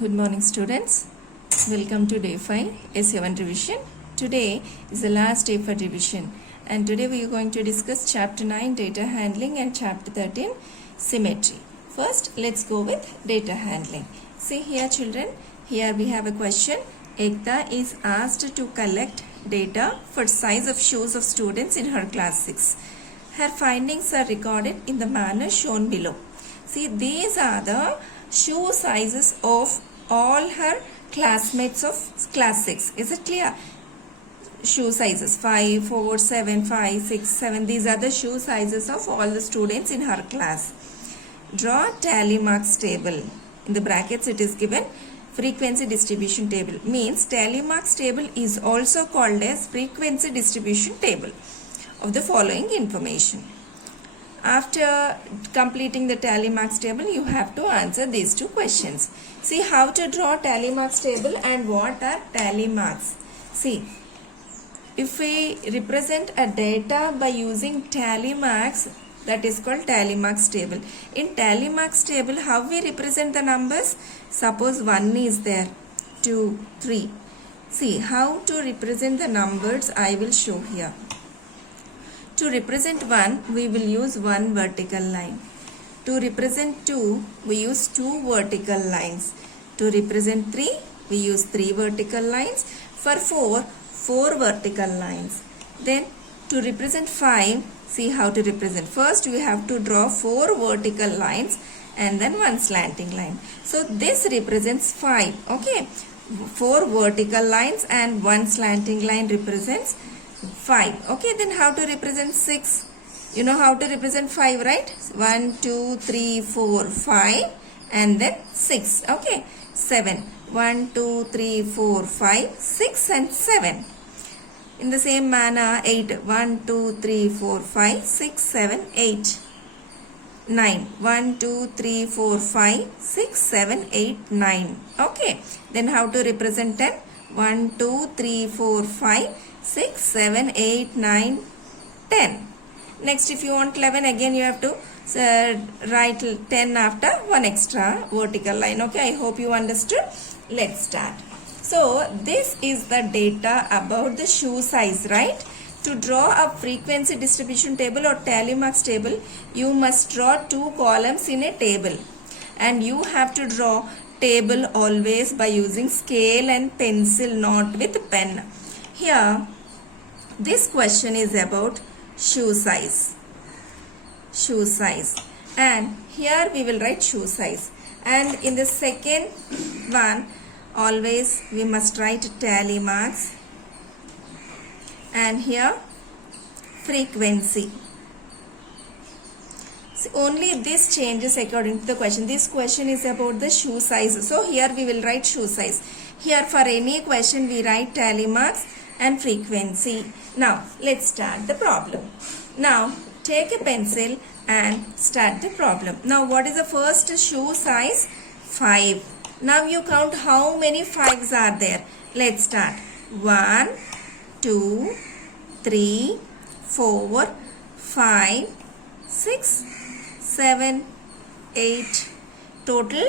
Good morning, students. Welcome to day 5 SA-1 revision. Today is the last day for revision, and today we are going to discuss chapter 9 data handling and chapter 13 symmetry. First, let's go with data handling. See here, children, here we have a question. Ekta is asked to collect data for size of shoes of students in her class 6. Her findings are recorded in the manner shown below. See, these are the shoe sizes of all her classmates of class 6. Is it clear? Shoe sizes 5, 4, 7, 5, 6, 7. These are the shoe sizes of all the students in her class. Draw tally marks table. In the brackets it is given frequency distribution table. Means tally marks table is also called as frequency distribution table of the following information. After completing the tally marks table, you have to answer these two questions. See how to draw tally marks table and what are tally marks. See, if we represent a data by using tally marks, that is called tally marks table. In tally marks table, how we represent the numbers? Suppose 1 is there, 2, 3. See how to represent the numbers I will show here. To represent 1, we will use 1 vertical line. To represent 2, we use 2 vertical lines. To represent 3, we use 3 vertical lines. For 4, 4 vertical lines. Then to represent 5, see how to represent. First, we have to draw 4 vertical lines and then 1 slanting line. So this represents 5. Okay, 4 vertical lines and 1 slanting line represents 5. Okay, then how to represent 6? You know how to represent 5, right? 1, 2, 3, 4, 5 and then 6. Okay, 7. 1, 2, 3, 4, 5, 6 and 7. In the same manner, 8. 1, 2, 3, 4, 5, 6, 7, 8. 9. 1, 2, 3, 4, 5, 6, 7, 8, 9. Okay, then how to represent 10? 1, 2, 3, 4, 5, 6, 7, 8, 9, 10. Next, if you want 11, again you have to write 10 after 1 extra vertical line. Okay, I hope you understood. Let's start. So, this is the data about the shoe size, right? To draw a frequency distribution table or tally marks table, you must draw 2 columns in a table. And you have to draw table always by using scale and pencil, not with pen. Here, this question is about shoe size. Shoe size. And here we will write shoe size. And in the second one, always we must write tally marks. And here, frequency. So only this changes according to the question. This question is about the shoe size. So here we will write shoe size. Here for any question we write tally marks and frequency. Now let's start the problem. Now take a pencil and start the problem. Now what is the first shoe size? 5. Now you count how many 5s are there. Let's start. 1, 2, 3, 4, 5, 6, 7, 8. Total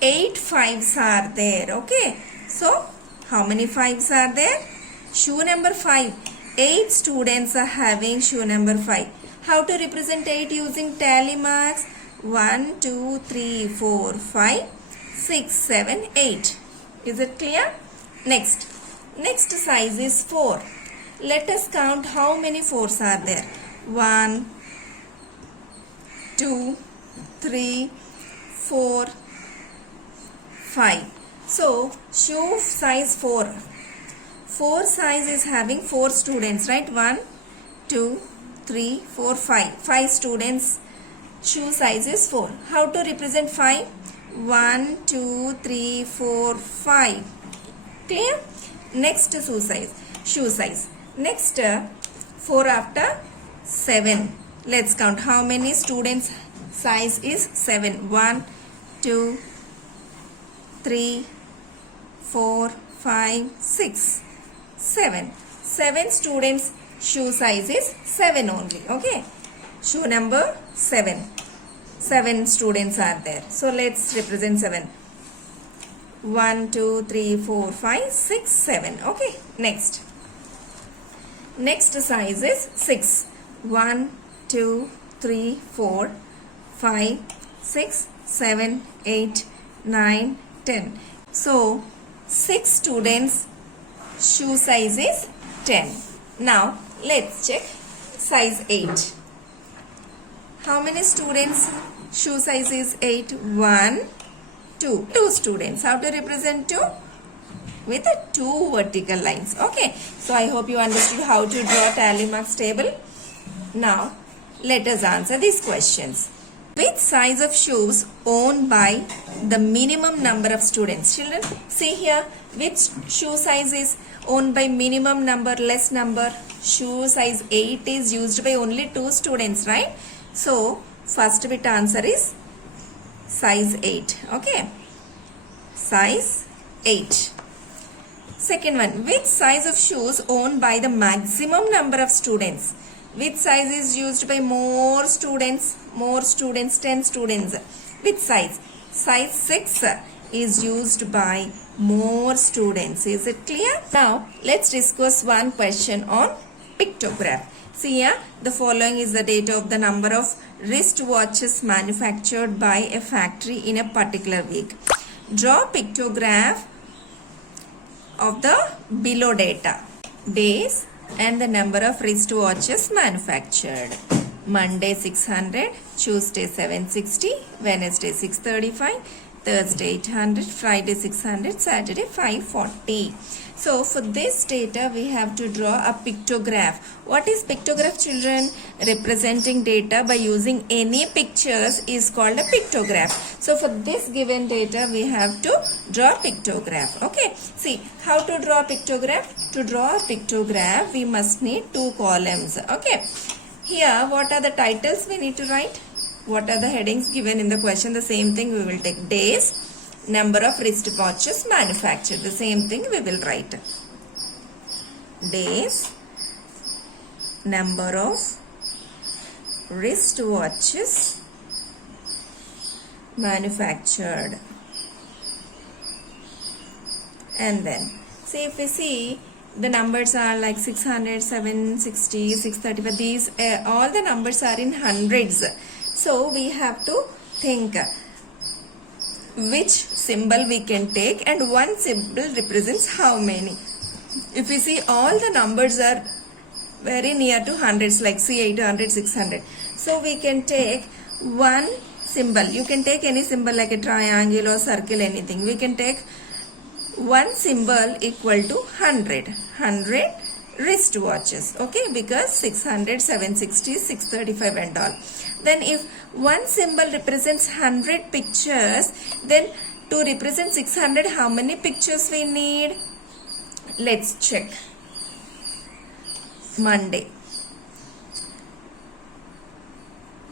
8 5s are there. Okay. So how many 5s are there? Shoe number 5. 8 students are having shoe number 5. How to represent 8 using tally marks? 1, 2, 3, 4, 5, 6, 7, 8. Is it clear? Next. Next size is 4. Let us count how many 4s are there. 1, 2, 3, 4, 5. So, shoe size 4. 4 size is having 4 students, right? 1, 2, 3, 4, 5. 5 students. Shoe size is 4. How to represent 5? 1, 2, 3, 4, 5. Clear? Next shoe size. Shoe size. Next 4 after 7. Let's count how many students size is 7. 1, 2, 3, 4, 5, 6, 7. 7 students shoe size is 7 only. Okay. Shoe number 7. 7 students are there. So let's represent 7. 1, 2, 3, 4, 5, 6, 7. Okay, next. Next size is 6. 1, 2, 3, 4, 5, 6, 7, 8, 9, 10. So, 6 students' shoe size is 10. Now, let's check size 8. How many students' shoe size is 8? 1, 2. 2 students. How to represent 2? With 2 vertical lines. Okay. So, I hope you understood how to draw tally marks table. Now, let us answer these questions. Which size of shoes owned by the minimum number of students? Children, see here, which shoe size is owned by minimum number, less number? Shoe size 8 is used by only 2 students, right? So, first bit answer is size 8. Okay. Size 8. Second one, which size of shoes owned by the maximum number of students? Which size is used by more students? More students, 10 students. Which size? Size 6 is used by more students. Is it clear? Now, let's discuss one question on pictograph. See here, the following is the data of the number of wristwatches manufactured by a factory in a particular week. Draw pictograph of the below data. Days and the number of wristwatches manufactured. Monday 600, Tuesday 760, Wednesday 635, Thursday 800, Friday 600, Saturday 540. So for this data we have to draw a pictograph. What is pictograph, children? Representing data by using any pictures is called a pictograph. So for this given data we have to draw pictograph. Okay. See how to draw a pictograph. To draw a pictograph we must need 2 columns. Okay. Here what are the titles we need to write? What are the headings given in the question? The same thing we will take. Days, number of wristwatches manufactured. The same thing we will write. Days, number of wristwatches manufactured. And then, see if we see the numbers are like 600, 760, 635. These all the numbers are in hundreds. So we have to think which symbol we can take and one symbol represents how many. If we see all the numbers are very near to hundreds, like see 800, 600. So we can take one symbol. You can take any symbol like a triangle or circle, anything. We can take one symbol equal to 100. 100 wristwatches. Okay, because 600, 760, 635 and all. Then if one symbol represents 100 pictures, then to represent 600, how many pictures we need? Let's check. Monday.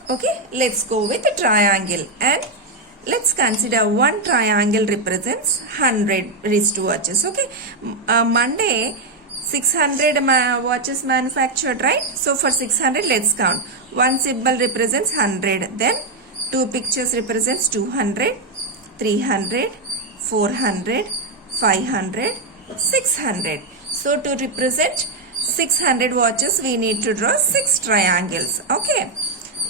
Okay, let's go with a triangle and let's consider one triangle represents 100 wristwatches. Okay, Monday 600 watches manufactured, right? So for 600, let's count. One symbol represents 100. Then two pictures represents 200, 300, 400, 500, 600. So to represent 600 watches, we need to draw 6 triangles. Okay.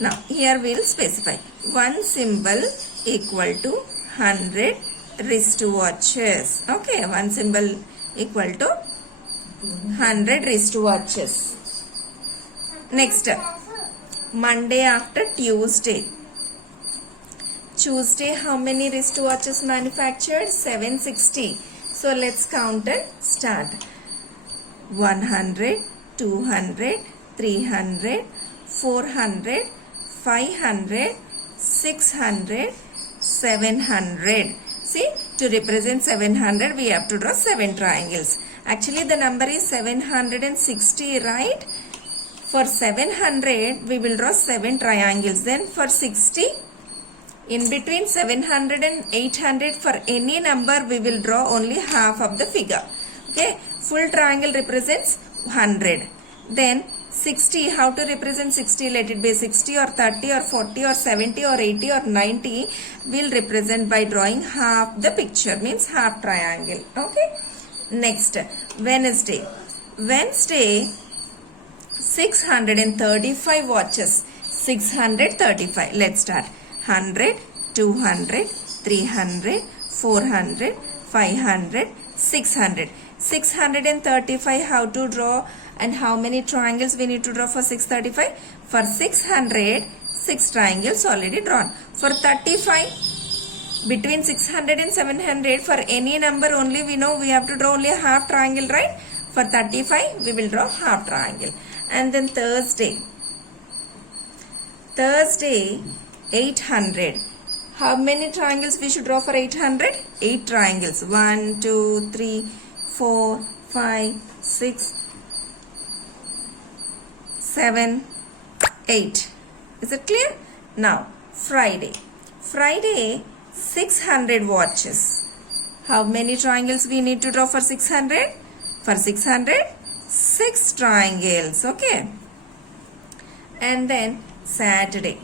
Now here we will specify one symbol equal to 100 wristwatches. Okay, one symbol equal to 100 wristwatches. Next, Monday after Tuesday. Tuesday, how many wristwatches manufactured? 760. So let's count and start. 100, 200, 300, 400, 500, 600, 700. See, to represent 700, we have to draw 7 triangles. Actually, the number is 760, right? For 700, we will draw 7 triangles. Then for 60, in between 700 and 800, for any number, we will draw only half of the figure. Okay, full triangle represents 100. Then 60, how to represent 60? Let it be 60 or 30 or 40 or 70 or 80 or 90. We'll represent by drawing half the picture, means half triangle. Okay. Next, Wednesday. Wednesday, 635 watches. 635. Let's start. 100, 200, 300, 400, 500, 600. 635, how to draw and how many triangles we need to draw for 635? For 600, 6 triangles already drawn. For 35, between 600 and 700, for any number only we know we have to draw only a half triangle, right? For 35, we will draw half triangle. And then Thursday. Thursday, 800. How many triangles we should draw for 800? 8 triangles. 1, 2, 3, 4, 5, 6, 7, 8. Is it clear? Now, Friday. Friday, 600 watches. How many triangles we need to draw for 600? For 600, 6 triangles. Okay. And then Saturday.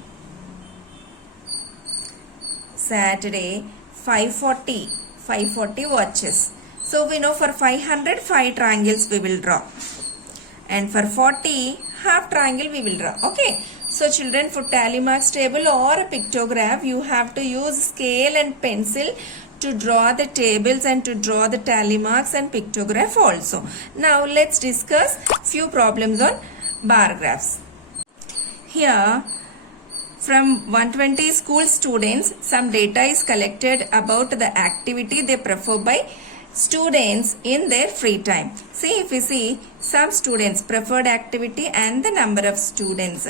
Saturday, 540. 540 watches. So we know for 500, 5 triangles we will draw. And for 40, half triangle we will draw. Okay. So children, for tally marks table or a pictograph, you have to use scale and pencil to draw the tables and to draw the tally marks and pictograph also. Now let's discuss few problems on bar graphs. Here, from 120 school students, some data is collected about the activity they prefer by students in their free time. See, if we see some students preferred activity and the number of students.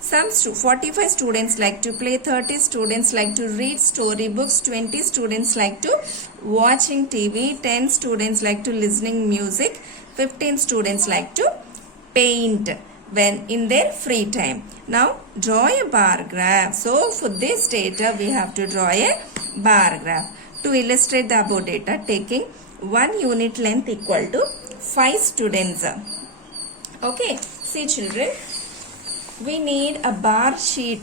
Some 45 students like to play, 30 students like to read storybooks, 20 students like to watching TV, 10 students like to listening music, 15 students like to paint when in their free time. Now draw a bar graph. So for this data we have to draw a bar graph. To illustrate the above data, taking 1 unit length equal to 5 students. Okay, see children, we need a bar sheet,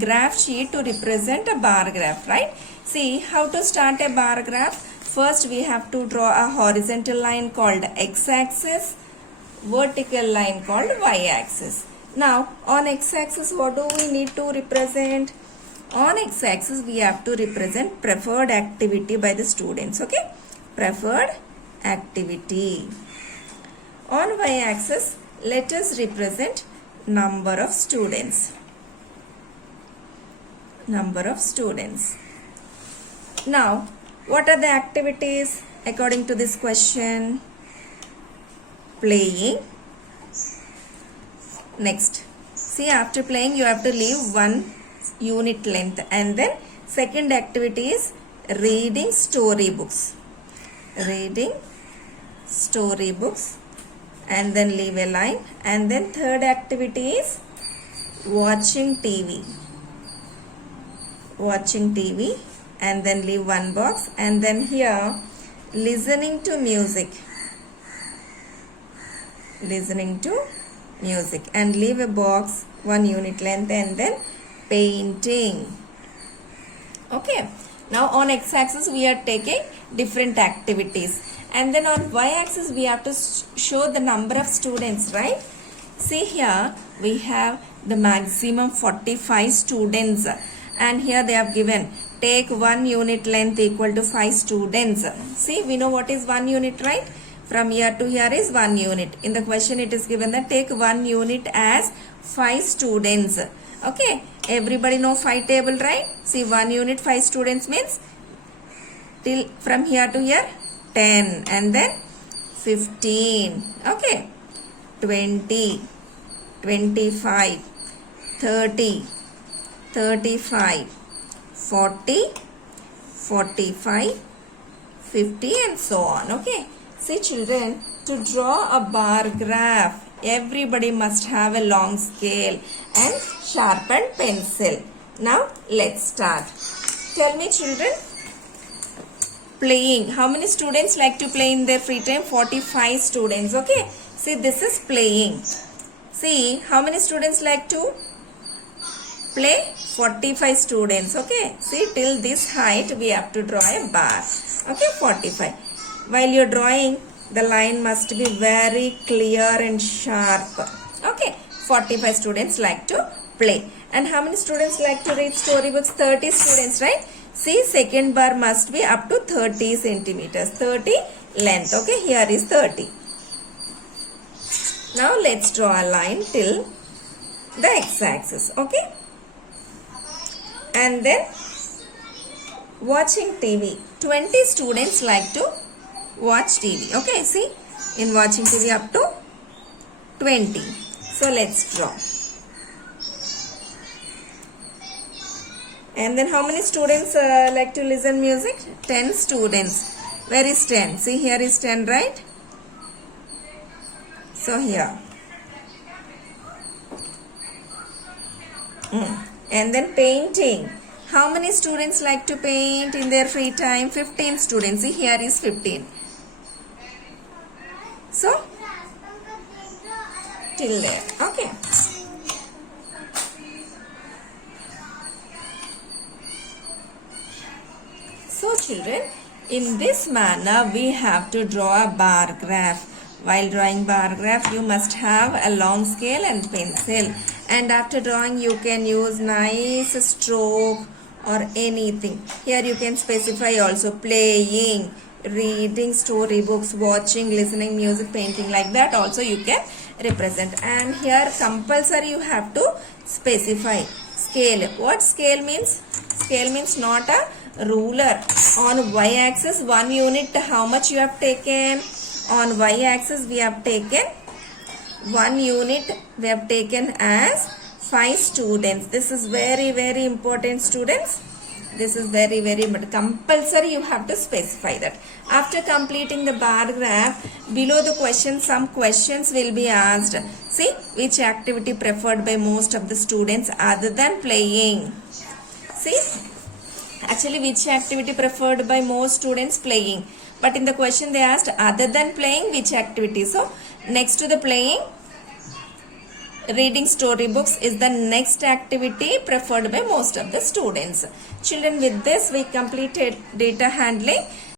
graph sheet to represent a bar graph, right? See how to start a bar graph. First we have to draw a horizontal line called x-axis, vertical line called y-axis. Now on x-axis what do we need to represent? On x-axis we have to represent preferred activity by the students. Okay, preferred activity. On y-axis let us represent number of students. Number of students. Now what are the activities according to this question? Playing. Next, see, after playing you have to leave 1 unit length, and then second activity is reading storybooks. Reading storybooks, and then leave a line, and then third activity is watching TV. Watching TV, and then leave 1 box, and then here listening to music. Listening to music, and leave a box 1 unit length, and then painting. Okay, now on x-axis we are taking different activities, and then on y-axis we have to show the number of students, right? See, here we have the maximum 45 students, and here they have given take 1 unit length equal to 5 students. See, we know what is 1 unit, right? From here to here is 1 unit. In the question it is given that take 1 unit as 5 students. Okay, everybody know 5 table, right? See, 1 unit 5 students means till from here to here 10, and then 15. Okay, 20, 25, 30, 35, 40, 45, 50 and so on. Okay. See children, to draw a bar graph, everybody must have a long scale and sharpened pencil. Now let's start. Tell me children, playing. How many students like to play in their free time? 45 students. Okay. See, this is playing. See, how many students like to play? 45 students. Okay, see, till this height we have to draw a bar. Okay, 45. While you're drawing, the line must be very clear and sharp. Okay, 45 students like to play. And how many students like to read storybooks? 30 students, right? See, second bar must be up to 30 centimeters. 30 length. Okay, here is 30. Now let's draw a line till the x-axis. Okay. And then watching TV. 20 students like to watch TV. Okay, see, in watching TV up to 20. So let's draw. And then how many students like to listen music? 10 students. Where is 10? See, here is 10, right? So here. And then painting. How many students like to paint in their free time? 15 students. See, here is 15. So, till there. Okay. So, children, in this manner, we have to draw a bar graph. While drawing bar graph, you must have a long scale and pencil. And after drawing, you can use nice stroke or anything. Here you can specify also playing, reading storybooks, watching, listening music, painting, like that also you can represent. And here compulsory you have to specify scale. What scale means? Scale means not a ruler. On y-axis 1 unit, how much you have taken? On y-axis we have taken 1 unit, we have taken as 5 students. This is very, very important, students. This is very, very important. Compulsory you have to specify that. After completing the bar graph, below the question, some questions will be asked. See, which activity preferred by most of the students other than playing? See, actually which activity preferred by most students? Playing. But in the question they asked other than playing, which activity? So, next to the playing, reading storybooks is the next activity preferred by most of the students. Children, with this we completed data handling.